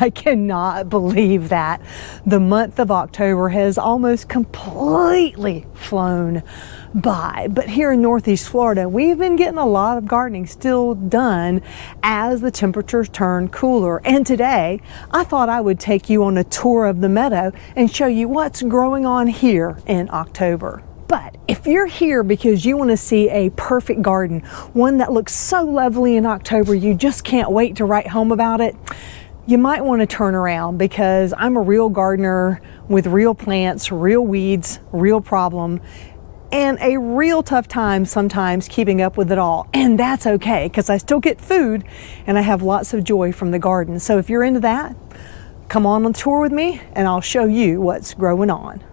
I cannot believe that. The month of October has almost completely flown by. But here in Northeast Florida, we've been getting a lot of gardening still done as the temperatures turn cooler. And today, I thought I would take you on a tour of the meadow and show you what's growing on here in October. But if you're here because you want to see a perfect garden, one that looks so lovely in October you just can't wait to write home about it, you might want to turn around, because I'm a real gardener with real plants, real weeds, real problem, and a real tough time sometimes keeping up with it all. And that's okay, because I still get food and I have lots of joy from the garden. So if you're into that, come on a tour with me and I'll show you what's growing on.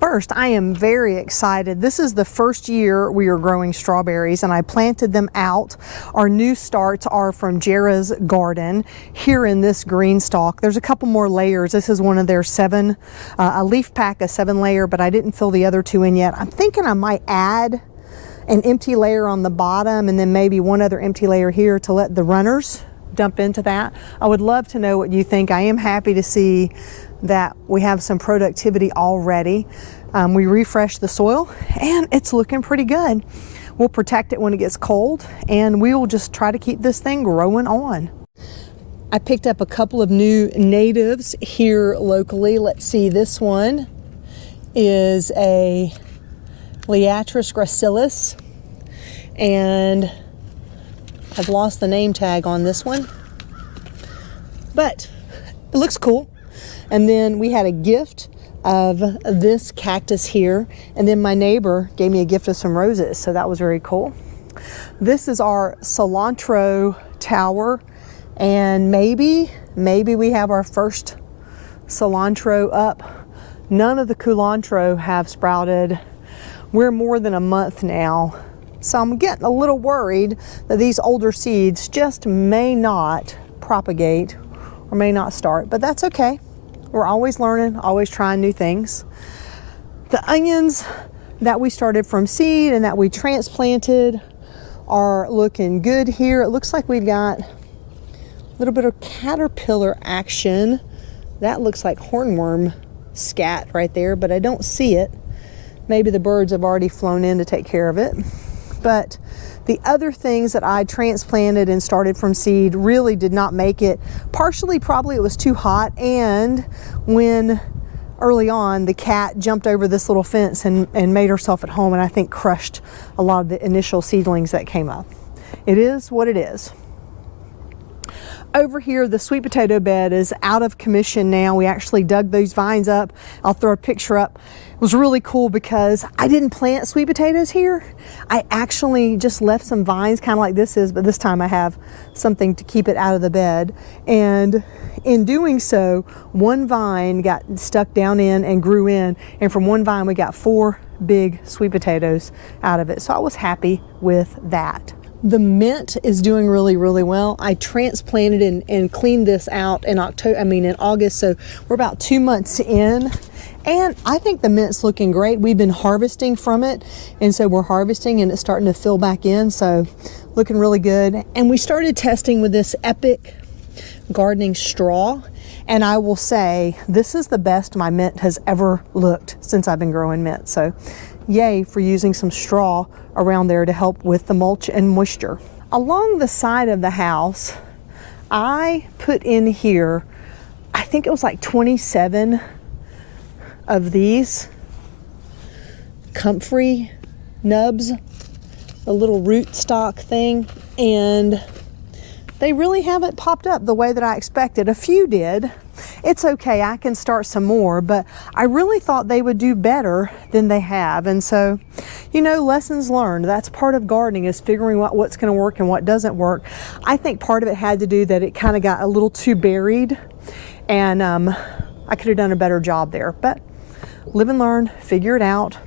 First, I am very excited. This is the first year we are growing strawberries, and I planted them out. Our new starts are from Jera's garden here in this green stalk. There's a couple more layers. This is one of their a leaf pack, a 7-layer, but I didn't fill the other 2 in yet. I'm thinking I might add an empty layer on the bottom and then maybe one other empty layer here to let the runners dump into that. I would love to know what you think. I am happy to see that we have some productivity already. We refreshed the soil and it's looking pretty good. We'll protect it when it gets cold, and we will just try to keep this thing growing on. I picked up a couple of new natives here locally. Let's see, this one is a Liatris gracilis, and I've lost the name tag on this one, but it looks cool. And then we had a gift of this cactus here, and then my neighbor gave me a gift of some roses, so that was very cool. This is our cilantro tower, and maybe we have our first cilantro up. None of the culantro have sprouted. We're more than a month now, so I'm getting a little worried that these older seeds just may not propagate or may not start, but that's okay. We're always learning, always trying new things. The onions that we started from seed and that we transplanted are looking good here. It looks like we've got a little bit of caterpillar action. That looks like hornworm scat right there, but I don't see it. Maybe the birds have already flown in to take care of it. But the other things that I transplanted and started from seed really did not make it. Partially, probably it was too hot, and when early on the cat jumped over this little fence and made herself at home, and I think crushed a lot of the initial seedlings that came up. It is what it is. Over here, the sweet potato bed is out of commission now. We actually dug those vines up. I'll throw a picture up. It was really cool because I didn't plant sweet potatoes here. I actually just left some vines, kind of like this is, but this time I have something to keep it out of the bed. And in doing so, one vine got stuck down in and grew in, and from one vine we got 4 big sweet potatoes out of it. So I was happy with that. The mint is doing really, really well. I transplanted and cleaned this out in August, so we're about 2 months in, and I think the mint's looking great. We've been harvesting from it, and so we're harvesting and it's starting to fill back in, so looking really good. And we started testing with this Epic gardening straw, and I will say this is the best my mint has ever looked since I've been growing mint. So yay for using some straw around there to help with the mulch and moisture. Along the side of the house, I put in here, I think it was like 27 of these comfrey nubs, a little rootstock thing, and they really haven't popped up the way that I expected. A few did. It's okay, I can start some more, but I really thought they would do better than they have. And so, you know, lessons learned. That's part of gardening, is figuring out what's going to work and what doesn't work. I think part of it had to do that it kind of got a little too buried, and I could have done a better job there. But live and learn, figure it out.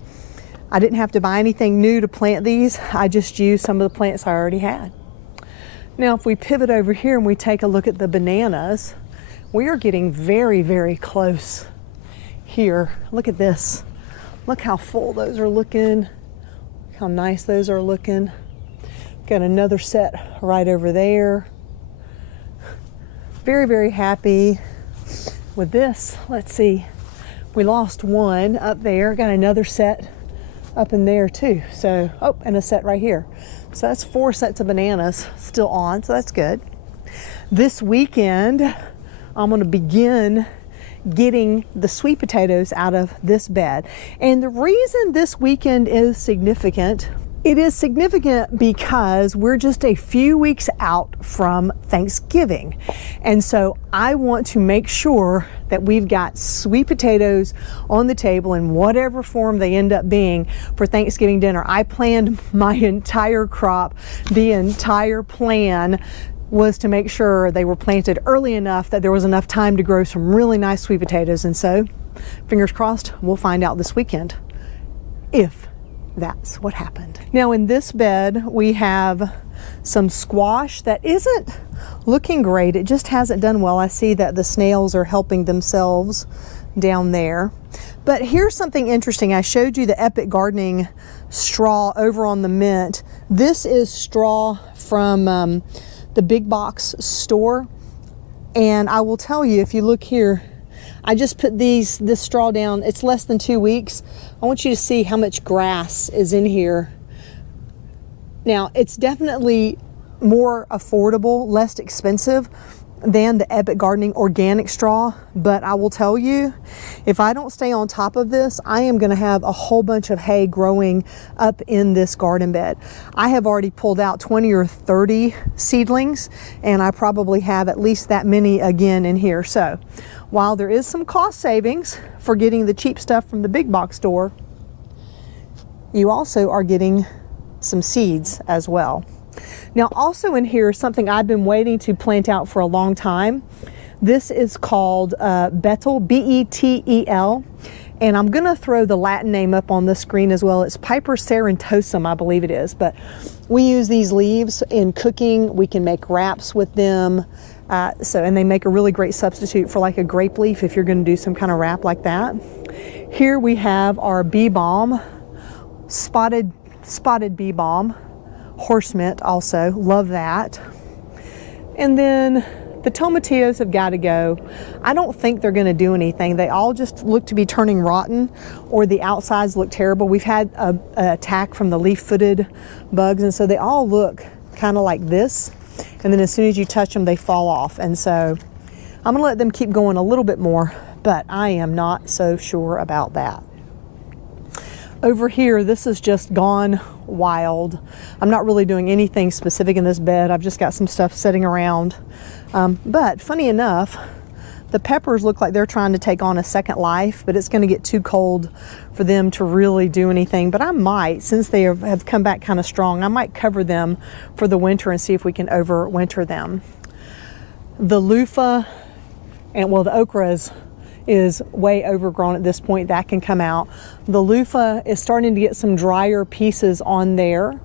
I didn't have to buy anything new to plant these. I just used some of the plants I already had. Now, if we pivot over here and we take a look at the bananas, we are getting very, very close here. Look at this. Look how full those are looking. Look how nice those are looking. Got another set right over there. Very, very happy with this. Let's see. We lost one up there. Got another set up in there too. So, oh, and a set right here. So that's 4 sets of bananas still on, so that's good. This weekend, I'm gonna begin getting the sweet potatoes out of this bed. And the reason this weekend is significant, it is significant because we're just a few weeks out from Thanksgiving. And so I want to make sure that we've got sweet potatoes on the table in whatever form they end up being for Thanksgiving dinner. I planned my entire crop. The entire plan was to make sure they were planted early enough that there was enough time to grow some really nice sweet potatoes. And so, fingers crossed, we'll find out this weekend if that's what happened. Now in this bed, we have some squash that isn't looking great. It just hasn't done well. I see that the snails are helping themselves down there. But here's something interesting. I showed you the Epic Gardening straw over on the Mint. This is straw from the big box store. And I will tell you, if you look here, I just put this straw down. It's less than 2 weeks. I want you to see how much grass is in here. Now, it's definitely more affordable, less expensive than the Epic Gardening organic straw, but I will tell you, if I don't stay on top of this, I am going to have a whole bunch of hay growing up in this garden bed. I have already pulled out 20 or 30 seedlings, and I probably have at least that many again in here. So while there is some cost savings for getting the cheap stuff from the big box store, you also are getting some seeds as well. Now also in here is something I've been waiting to plant out for a long time. This is called betel, B-E-T-E-L, and I'm gonna throw the Latin name up on the screen as well. It's Piper Serentosum, I believe it is, but we use these leaves in cooking. We can make wraps with them, and they make a really great substitute for like a grape leaf if you're gonna do some kind of wrap like that. Here we have our bee balm, spotted bee balm, horse mint also, love that. And then the tomatillos have got to go. I don't think they're going to do anything. They all just look to be turning rotten, or the outsides look terrible. We've had an attack from the leaf-footed bugs, and so they all look kind of like this. And then as soon as you touch them, they fall off. And so I'm going to let them keep going a little bit more, but I am not so sure about that. Over here, this has just gone wild. I'm not really doing anything specific in this bed. I've just got some stuff sitting around. But funny enough, the peppers look like they're trying to take on a second life, but it's going to get too cold for them to really do anything. But I might, since they have come back kind of strong, I might cover them for the winter and see if we can overwinter them. The loofah, and well, the okra is way overgrown at this point. That can come out. The loofah is starting to get some drier pieces on there,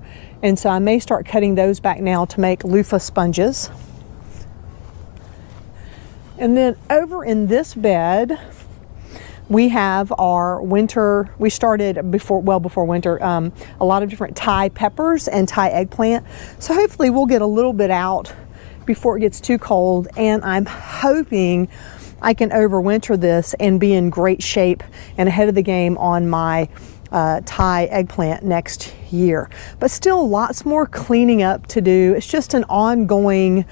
and so I may start cutting those back now to make loofah sponges. And then over in this bed, we have our winter. We started before winter, a lot of different Thai peppers and Thai eggplant. So hopefully we'll get a little bit out before it gets too cold, and I'm hoping I can overwinter this and be in great shape and ahead of the game on my Thai eggplant next year. But still lots more cleaning up to do. It's just an ongoing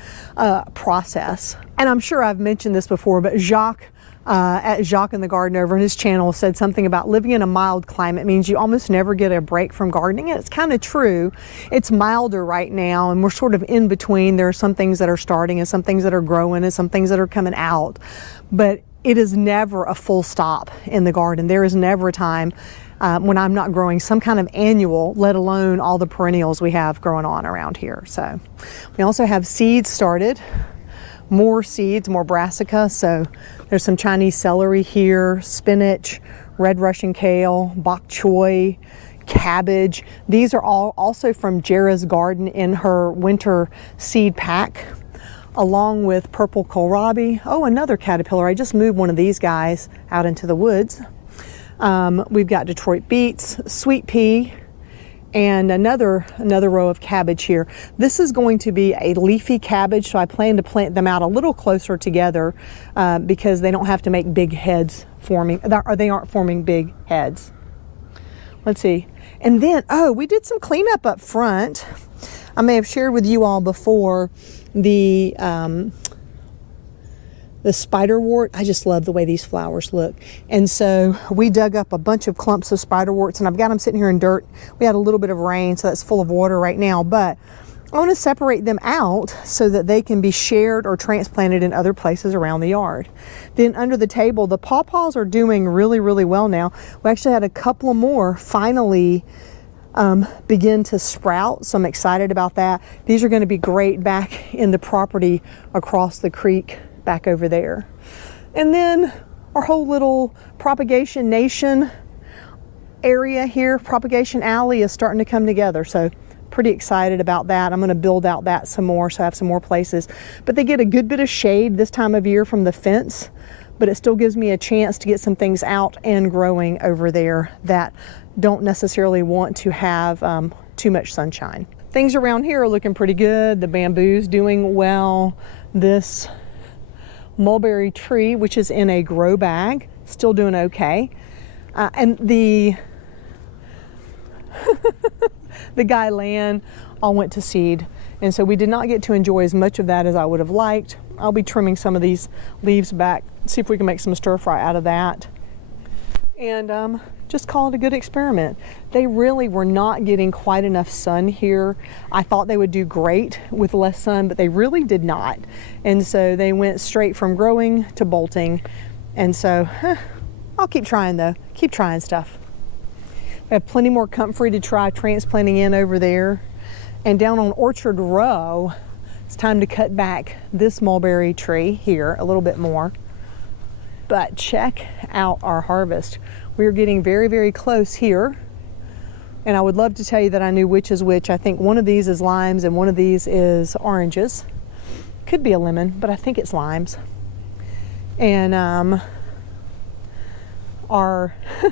process. And I'm sure I've mentioned this before, but Jacques at Jacques in the Garden over on his channel said something about living in a mild climate means you almost never get a break from gardening. And it's kind of true. It's milder right now, and we're sort of in between. There are some things that are starting and some things that are growing and some things that are coming out. But it is never a full stop in the garden. There is never a time when I'm not growing some kind of annual, let alone all the perennials we have growing on around here. So we also have seeds started, more seeds, more brassica. So there's some Chinese celery here, spinach, red Russian kale, bok choy, cabbage. These are all also from Jera's garden in her winter seed pack, along with purple kohlrabi. Oh, another caterpillar. I just moved one of these guys out into the woods. We've got Detroit beets, sweet pea, and another row of cabbage here. This is going to be a leafy cabbage, so I plan to plant them out a little closer together because they don't have to make big heads forming, or they aren't forming big heads. Let's see. And then, oh, we did some cleanup up front. I may have shared with you all before the spiderwort. I just love the way these flowers look. And so we dug up a bunch of clumps of spiderworts, and I've got them sitting here in dirt. We had a little bit of rain, so that's full of water right now, but I want to separate them out so that they can be shared or transplanted in other places around the yard. Then under the table, the pawpaws are doing really, really well now. We actually had a couple more finally begin to sprout, so I'm excited about that. These are going to be great back in the property across the creek back over there. And then our whole little propagation nation area here, propagation alley, is starting to come together, so pretty excited about that. I'm going to build out that some more so I have some more places, but they get a good bit of shade this time of year from the fence, but it still gives me a chance to get some things out and growing over there that don't necessarily want to have too much sunshine. Things around here are looking pretty good. The bamboo's doing well. This mulberry tree, which is in a grow bag, still doing okay. And the the guy land all went to seed, and so we did not get to enjoy as much of that as I would have liked. I'll be trimming some of these leaves back, see if we can make some stir fry out of that, and just call it a good experiment. They really were not getting quite enough sun here. I thought they would do great with less sun, but they really did not. And so they went straight from growing to bolting. And so I'll keep trying though, keep trying stuff. We have plenty more comfrey to try transplanting in over there. And down on Orchard Row, it's time to cut back this mulberry tree here a little bit more. But check out our harvest. We're getting very, very close here. And I would love to tell you that I knew which is which. I think one of these is limes and one of these is oranges. Could be a lemon, but I think it's limes. And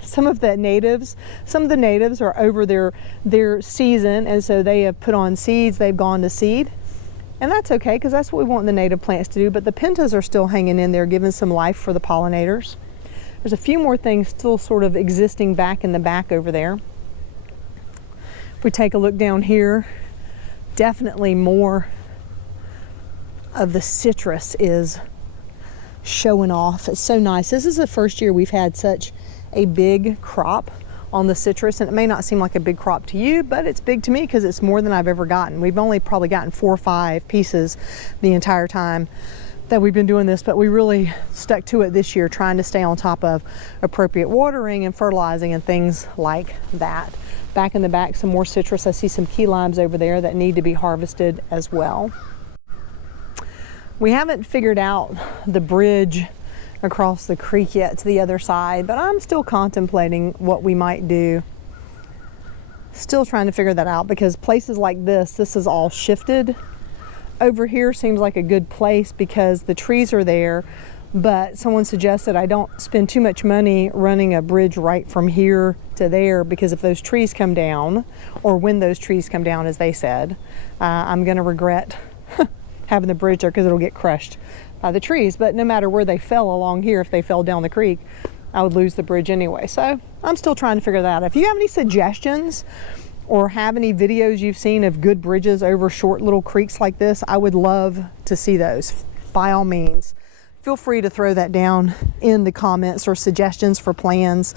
some of the natives are over their season, and so they have put on seeds, they've gone to seed. And that's okay, because that's what we want the native plants to do, but the pentas are still hanging in there, giving some life for the pollinators. There's a few more things still sort of existing back in the back over there. If we take a look down here, definitely more of the citrus is showing off. It's so nice. This is the first year we've had such a big crop on the citrus, and it may not seem like a big crop to you, but it's big to me because it's more than I've ever gotten. We've only probably gotten 4 or 5 pieces the entire time that we've been doing this, but we really stuck to it this year, trying to stay on top of appropriate watering and fertilizing and things like that. Back in the back, some more citrus. I see some key limes over there that need to be harvested as well. We haven't figured out the bridge across the creek yet to the other side, but I'm still contemplating what we might do. Still trying to figure that out, because places like this is all shifted. Over here seems like a good place because the trees are there, but someone suggested I don't spend too much money running a bridge right from here to there, because if those trees come down, or when those trees come down, as they said, I'm going to regret having the bridge there because it'll get crushed by the trees. But no matter where they fell along here, if they fell down the creek, I would lose the bridge anyway. So I'm still trying to figure that out. If you have any suggestions or have any videos you've seen of good bridges over short little creeks like this, I would love to see those. By all means, feel free to throw that down in the comments or suggestions for plans,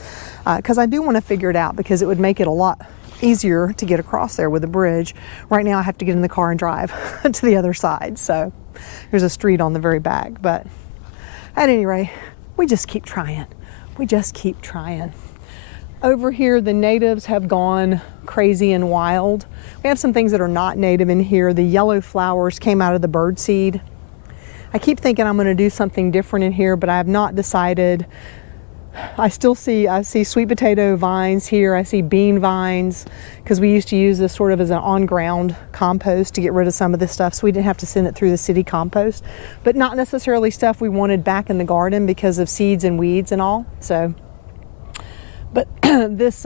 because I do want to figure it out, because it would make it a lot easier to get across there with a bridge. Right now I have to get in the car and drive to the other side, so there's a street on the very back. But at any rate, we just keep trying. We just keep trying. Over here, the natives have gone crazy and wild. We have some things that are not native in here. The yellow flowers came out of the bird seed. I keep thinking I'm going to do something different in here, but I have not decided. I see sweet potato vines here. I see bean vines, because we used to use this sort of as an on-ground compost to get rid of some of this stuff, so we didn't have to send it through the city compost. But not necessarily stuff we wanted back in the garden because of seeds and weeds and all. So, but this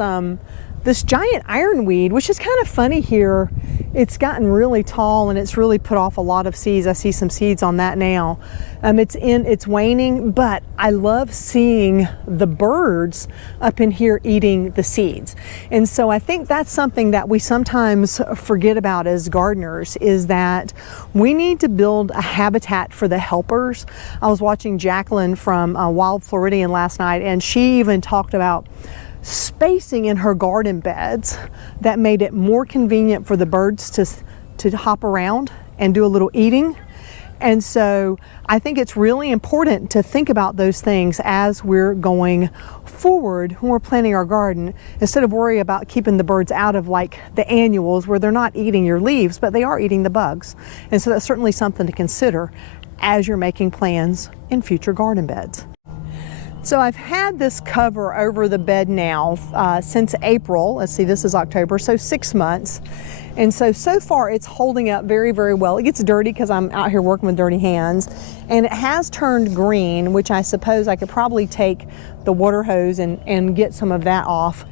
this giant ironweed, which is kind of funny here. It's gotten really tall and it's really put off a lot of seeds. I see some seeds on that now. It's waning, but I love seeing the birds up in here eating the seeds. And so I think that's something that we sometimes forget about as gardeners, is that we need to build a habitat for the helpers. I was watching Jacqueline from Wild Floridian last night, and she even talked about spacing in her garden beds that made it more convenient for the birds to hop around and do a little eating. And so I think it's really important to think about those things as we're going forward when we're planting our garden, instead of worry about keeping the birds out of like the annuals where they're not eating your leaves, but they are eating the bugs. And so that's certainly something to consider as you're making plans in future garden beds. So I've had this cover over the bed now since April. Let's see, this is October, so 6 months. And so far it's holding up very, very well. It gets dirty because I'm out here working with dirty hands, and it has turned green, which I suppose I could probably take the water hose and get some of that off.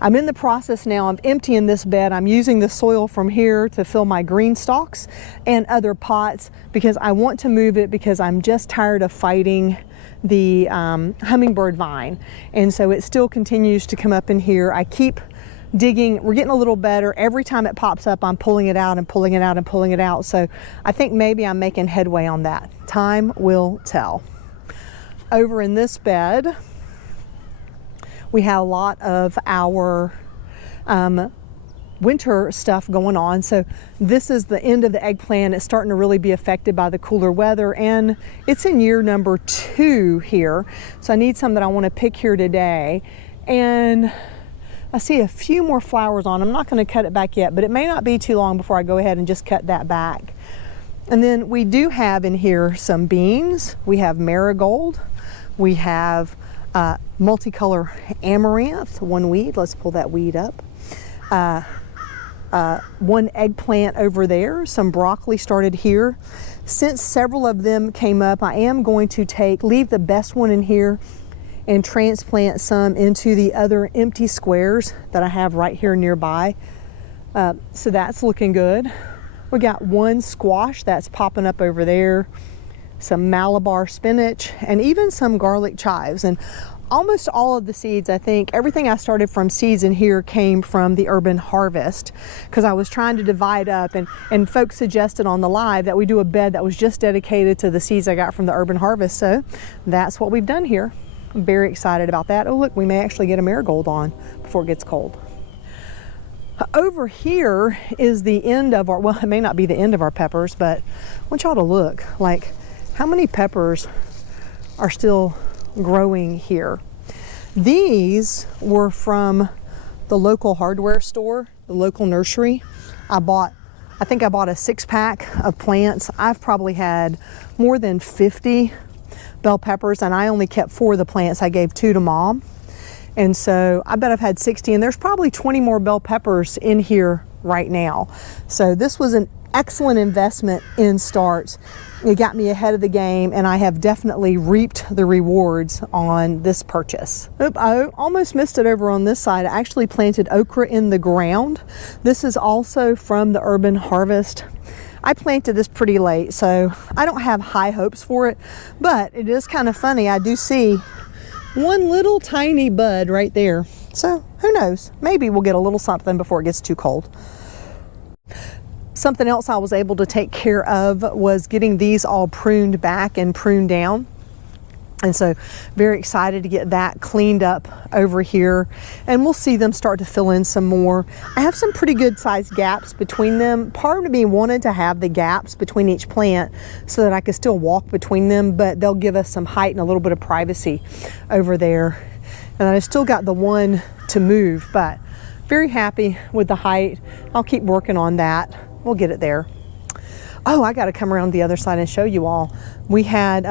I'm in the process now of emptying this bed. I'm using the soil from here to fill my green stalks and other pots because I want to move it, because I'm just tired of fighting the hummingbird vine. And so it still continues to come up in here. I keep digging. We're getting a little better. Every time it pops up, I'm pulling it out and pulling it out and pulling it out. So I think maybe I'm making headway on that. Time will tell. Over in this bed, we have a lot of our winter stuff going on. So this is the end of the eggplant. It's starting to really be affected by the cooler weather, and it's in year number 2 here. So I need some that I want to pick here today. And I see a few more flowers on. I'm not going to cut it back yet, but it may not be too long before I go ahead and just cut that back. And then we do have in here some beans. We have marigold. We have multicolor amaranth, one weed. Let's pull that weed up. One eggplant over there. Some broccoli started here. Since several of them came up, I am going to leave the best one in here and transplant some into the other empty squares that I have right here nearby. So that's looking good. We got one squash that's popping up over there, some Malabar spinach, and even some garlic chives. And almost all of the seeds, I think, everything I started from seeds in here came from the Urban Harvest, because I was trying to divide up, and folks suggested on the live that we do a bed that was just dedicated to the seeds I got from the Urban Harvest. So that's what we've done here. I'm very excited about that. Oh look, we may actually get a marigold on before it gets cold. Over here is the end of our, well, it may not be the end of our peppers, but I want y'all to look, like, how many peppers are still growing here. These were from the local hardware store, the local nursery. I think I bought a 6-pack of plants. I've probably had more than 50 bell peppers, and I only kept 4 of the plants. I gave 2 to Mom. And so I bet I've had 60, and there's probably 20 more bell peppers in here right now. So this was an excellent investment in starts. It got me ahead of the game, and I have definitely reaped the rewards on this purchase. Oop, I almost missed it over on this side. I actually planted okra in the ground. This is also from the Urban Harvest. I planted this pretty late, so I don't have high hopes for it, but it is kind of funny. I do see one little tiny bud right there. So who knows? Maybe we'll get a little something before it gets too cold. Something else I was able to take care of was getting these all pruned back and pruned down. And so very excited to get that cleaned up over here, and we'll see them start to fill in some more. I have some pretty good sized gaps between them. Part of me wanted to have the gaps between each plant so that I could still walk between them, but they'll give us some height and a little bit of privacy over there. And I still got the one to move, but very happy with the height. I'll keep working on that. We'll get it there. Oh, I got to come around the other side and show you all. We had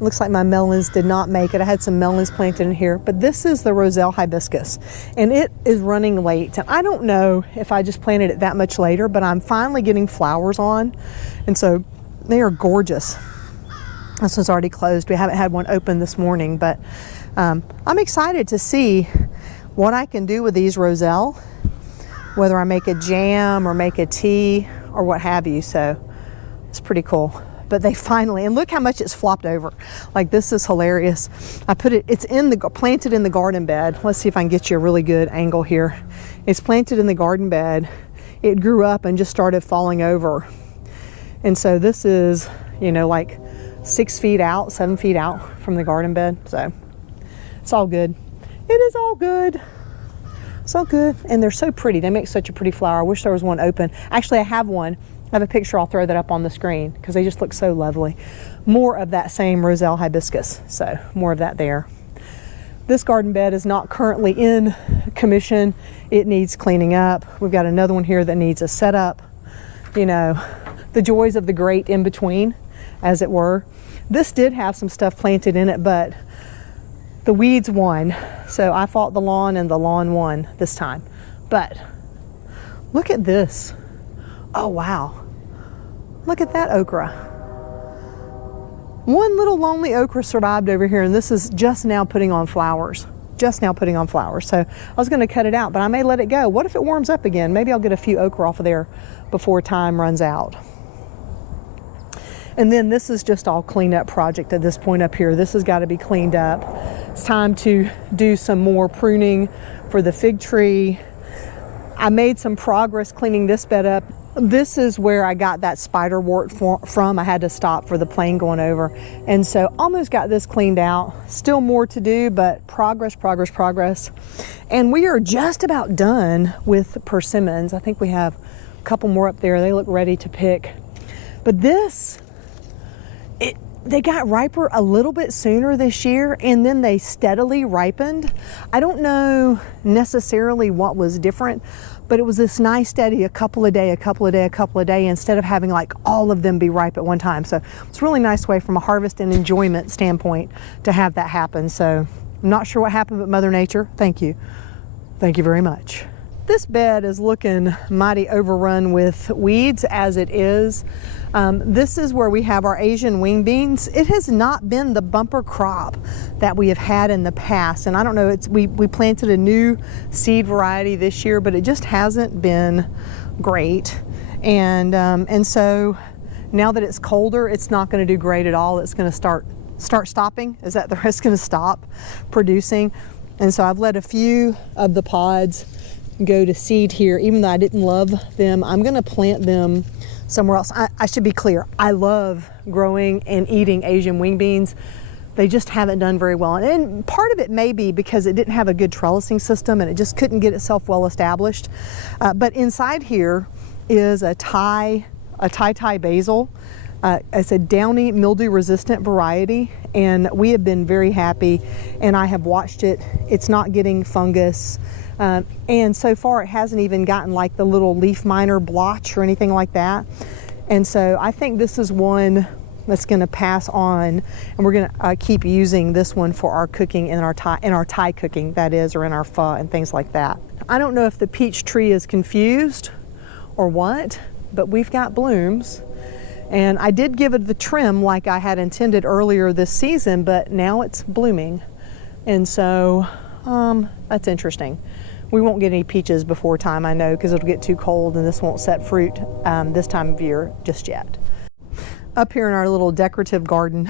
looks like my melons did not make it. I had some melons planted in here, but this is the Roselle hibiscus, and it is running late. And I don't know if I just planted it that much later, but I'm finally getting flowers on, and so they are gorgeous. This one's already closed. We haven't had one open this morning, but I'm excited to see what I can do with these roselle, whether I make a jam or make a tea or what have you. So it's pretty cool. But they finally, and look how much it's flopped over. Like, this is hilarious. I put it, it's planted in the garden bed. Let's see if I can get you a really good angle here. It's planted in the garden bed. It grew up and just started falling over. And so this is, you know, like 6 feet out, 7 feet out from the garden bed. So it's all good. It is all good. It's all good. And they're so pretty. They make such a pretty flower. I wish there was one open. Actually, I have one. I have a picture. I'll throw that up on the screen because they just look so lovely. More of that same roselle hibiscus. So more of that there. This garden bed is not currently in commission. It needs cleaning up. We've got another one here that needs a setup. You know, the joys of the great in between, as it were. This did have some stuff planted in it, but the weeds won. So I fought the lawn and the lawn won this time. But look at this. Oh, wow. Look at that okra. One little lonely okra survived over here, and this is just now putting on flowers. Just now putting on flowers. So I was going to cut it out, but I may let it go. What if it warms up again? Maybe I'll get a few okra off of there before time runs out. And then this is just all cleanup project at this point up here. This has got to be cleaned up. It's time to do some more pruning for the fig tree. I made some progress cleaning this bed up. This is where I got that spider wart from. I had to stop for the plane going over. And so almost got this cleaned out. Still more to do, but progress, progress, progress. And we are just about done with persimmons. I think we have a couple more up there. They look ready to pick. But this, they got riper a little bit sooner this year, and then they steadily ripened. I don't know necessarily what was different, but it was this nice steady a couple a day, a couple a day, a couple a day, instead of having like all of them be ripe at one time. So it's a really nice way from a harvest and enjoyment standpoint to have that happen. So I'm not sure what happened, but Mother Nature, thank you. Thank you very much. This bed is looking mighty overrun with weeds as it is. This is where we have our Asian wing beans. It has not been the bumper crop that we have had in the past. And I don't know, we planted a new seed variety this year, but it just hasn't been great. And so now that it's colder, it's not going to do great at all. It's going to start stopping. Is that the rest going to stop producing? And so I've let a few of the pods go to seed here. Even though I didn't love them, I'm going to plant them somewhere else. I should be clear. I love growing and eating Asian wing beans. They just haven't done very well. And part of it may be because it didn't have a good trellising system and it just couldn't get itself well established. But inside here is a Thai basil. It's a downy mildew resistant variety, and we have been very happy, and I have watched it. It's not getting fungus. And so far it hasn't even gotten like the little leaf miner blotch or anything like that. And so I think this is one that's going to pass on, and we're going to keep using this one for our cooking in our Thai cooking, that is, or in our pho and things like that. I don't know if the peach tree is confused or what, but we've got blooms. And I did give it the trim like I had intended earlier this season, but now it's blooming. And so that's interesting. We won't get any peaches before time, I know, because it'll get too cold and this won't set fruit this time of year just yet. Up here in our little decorative garden,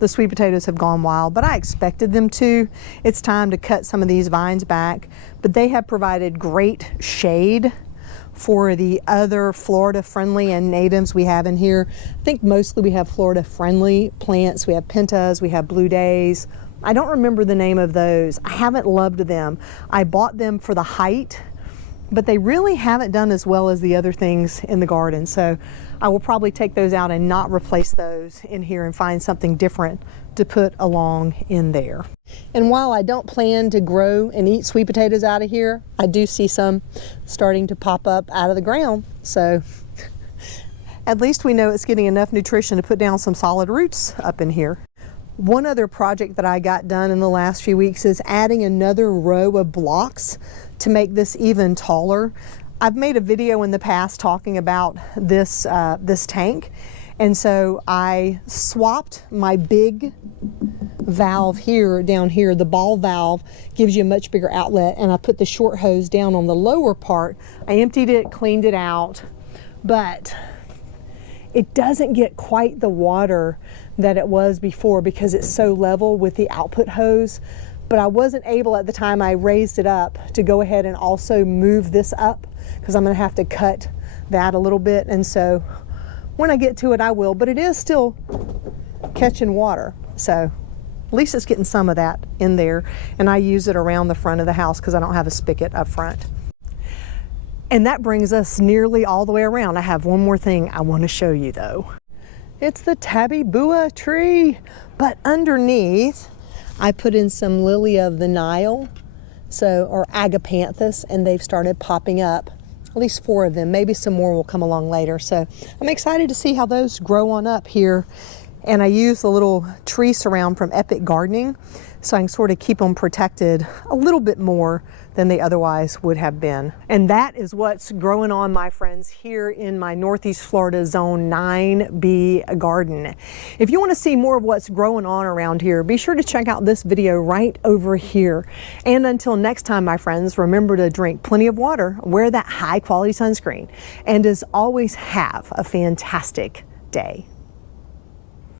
the sweet potatoes have gone wild, but I expected them to. It's time to cut some of these vines back, but they have provided great shade for the other Florida friendly and natives we have in here. I think mostly we have Florida friendly plants. We have pentas, we have blue days. I don't remember the name of those. I haven't loved them. I bought them for the height, but they really haven't done as well as the other things in the garden. So I will probably take those out and not replace those in here and find something different to put along in there. And while I don't plan to grow and eat sweet potatoes out of here, I do see some starting to pop up out of the ground. So at least we know it's getting enough nutrition to put down some solid roots up in here. One other project that I got done in the last few weeks is adding another row of blocks to make this even taller. I've made a video in the past talking about this tank, and so I swapped my big valve here, down here, the ball valve gives you a much bigger outlet, and I put the short hose down on the lower part. I emptied it, cleaned it out, but it doesn't get quite the water that it was before because it's so level with the output hose. But I wasn't able at the time I raised it up to go ahead and also move this up, because I'm going to have to cut that a little bit, and so when I get to it I will, but it is still catching water, so at least it's getting some of that in there. And I use it around the front of the house because I don't have a spigot up front. And that brings us nearly all the way around. I have one more thing I want to show you though. It's the tabby bua tree, but underneath I put in some lily of the Nile, or agapanthus, and they've started popping up. At least 4 of them, maybe some more will come along later. So I'm excited to see how those grow on up here. And I use the little tree surround from Epic Gardening, so I can sort of keep them protected a little bit more than they otherwise would have been. And that is what's growing on, my friends, here in my Northeast Florida Zone 9B garden. If you want to see more of what's growing on around here, be sure to check out this video right over here. And until next time, my friends, remember to drink plenty of water, wear that high quality sunscreen, and as always, have a fantastic day.